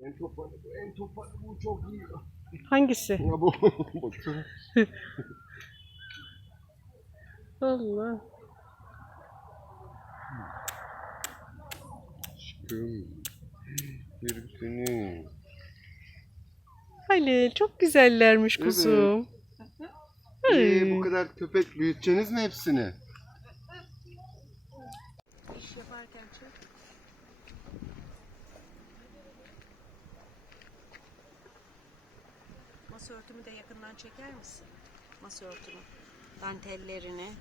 En topalı bu, en topalı bu çok iyi. Hangisi? Ya bu. Allah. Aşkım. Bir seni. Halil çok güzellermiş kuzum. Ee, bu kadar köpek büyüteceğiniz mi hepsini? İş yaparken çok. Masa örtümü de yakından çeker misin? Masa örtümü. Dantellerini.